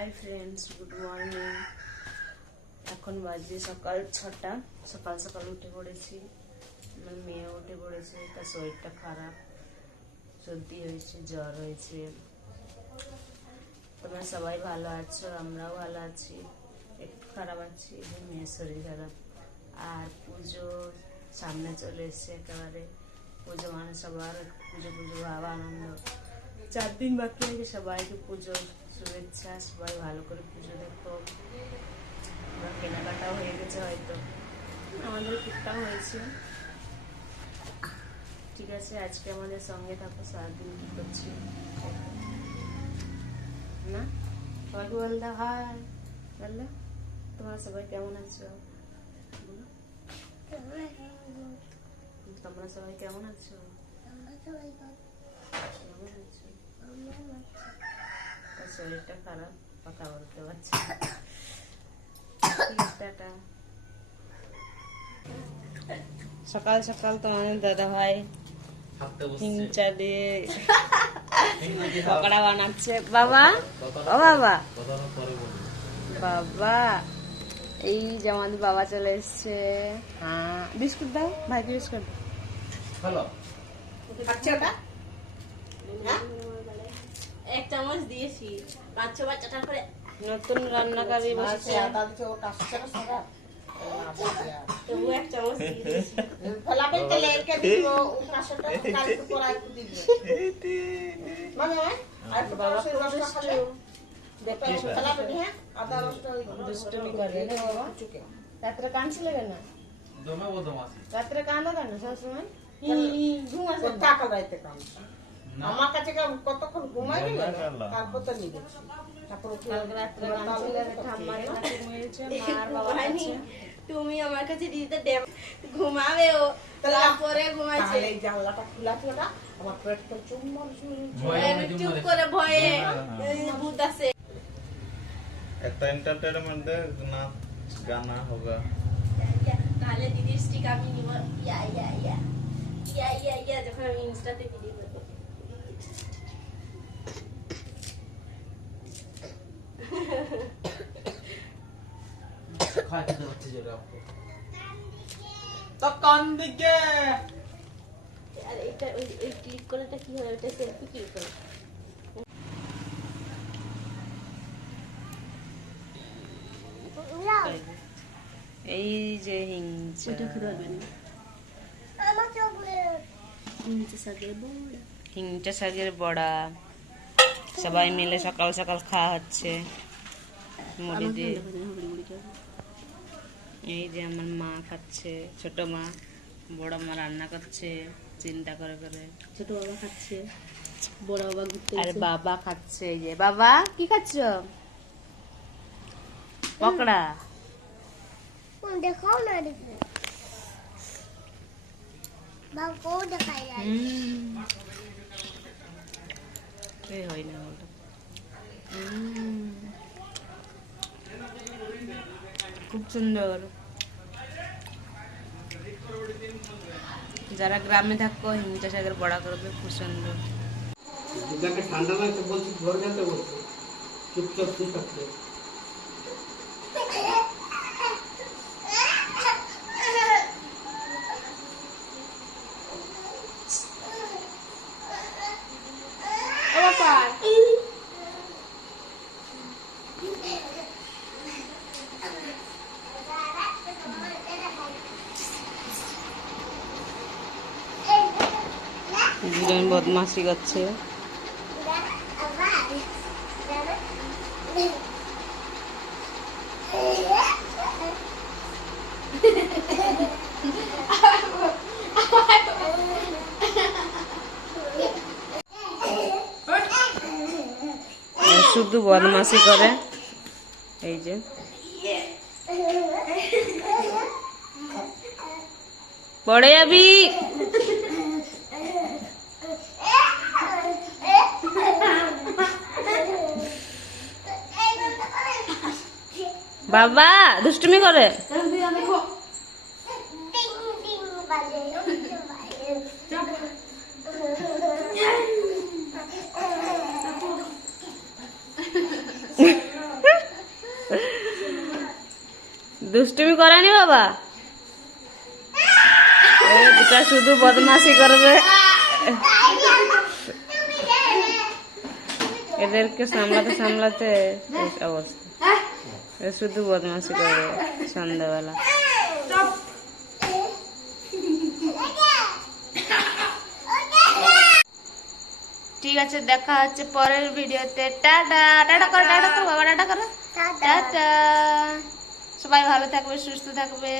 Hi friends, good morning. এখন বাজে সকাল 6টা। সকাল সকাল উঠে পড়েছি। আমার মেয়ে উঠে পড়েছে, তার শরীরটা খারাপ, সর্দি হয়েছে, জ্বর হয়েছে। তোমরা সবাই ভালো আছো, আমরাও ভালো আছি। একটু খারাপ আছি, মেয়ের শরীর খারাপ। আর পুজো সামনে চলে এসছে একেবারে। পুজো মানে সবার পুজো পুজো ভাব, আনন্দ। 4 দিন বাকি আছে, সবাইকে পুজো শুভেচ্ছা। সবাই ভালো করে পুজো দেখো। আমরা কেনাকাটাও হয়ে গেছে, হয়তো আমাদের টুকটাক হয়েছে। ঠিক আছে, আজকে আমাদের সঙ্গে থাকো, সারাদিন কি করছি না। সবাইকে বল দাও হাই, বললো তোমরা সবাই কেমন আছো? তোমরা সবাই কেমন আছো? কেমন আছো? শরীরটা খারাপ, কথা বলতে পারছি না। সকাল সকাল তোমাদের দাদা ভাই হিংচা দিয়ে পকোড়া বানাচ্ছে। বাবা, ও বাবা, বাবা, এই যে আমাদের বাবা চলে এসছে। হ্যাঁ, বিস্কুট দাও ভাইকে, বিস্কুট এক চামচ দিয়েছি, 5-6 বার চাটা করে। নতুন রান্নাকারী বসেছে। তবু এক চামচ দিয়েছি। দুষ্টুমি করে না বাবা? রাত্রে কাঁদছিলে কেন? রাত্রে কাঁদো কেন সবসময়? আমার কাছে কতক্ষণ ঘুমাই গেল, তারপর তো নিয়ে গেছি। তুমি আমার কাছে দিতে ঘুমাবে, ও তারপরে ঘুমাইছে। এই জানলাটা খোলা ছিল না, আমার পেটটা চুম্বন চুপ করে ভয়ে ভূত আছে। একটা এন্টারটেনমেন্ট না গানা হোগা। তাহলে দিদির স্টিক আমি নিব। ইয়া ইয়া ইয়া ইয়া ইয়া ইয়া যখন আমি ইনস্টাতে ভিডিও করব। খাইতে হচ্ছে যেটা তো কোন দিকে? আর এটা ওই ক্লিক করাটা কি হয়? ওটা সেলফি ক্লিক করে। এই যে হিংচা, ওটা খেতে পারবে না। আমার চকলেট হিংচা শাকের বড়া। হিংচা শাকের বড়া সবাই মিলে সকাল সকাল খাওয়া হচ্ছে মুড়ি দিয়ে। এই যে আমার মা খাচ্ছে, ছোট মা, বড় মা রান্না করছে চিন্তা করে করে। ছোট বাবা খাচ্ছে, বড় বাবা ঘুরতে আর গেছে। বাবা খাচ্ছে। এই যে বাবা কি খাচ্ছ? পকোড়া। দেখাও না, দেখো বাবা দেখাই যায়। এই হয় না ওটা। খুব সুন্দর। যারা গ্রামে থাকো হিংচা শাকের বড়া করবে, খুব সুন্দর। ঠান্ডা লাগছে বলছি, ঘর যেতে বলছি, চুপচাপ শুয়ে থাকতে। দুজন বদমাশি করছে। শুধু বদমাশি করে। এই যে পড়ে যাবি। বাবা দুষ্টুমি করে। দুষ্টুমি করেনি বাবা? এই দুটা শুধু বদমাশি করবে, এদেরকে সামলাতে সামলাতে এই অবস্থা। এ শুধু বদমাশি করবে সন্ধ্যাবেলা। ঠিক আছে, দেখা হচ্ছে পরের ভিডিওতে। টাটা। টাটা করো, টাটা করো বাবা, টাটা করো, টাটা। সবাই ভালো থাকবে, সুস্থ থাকবে।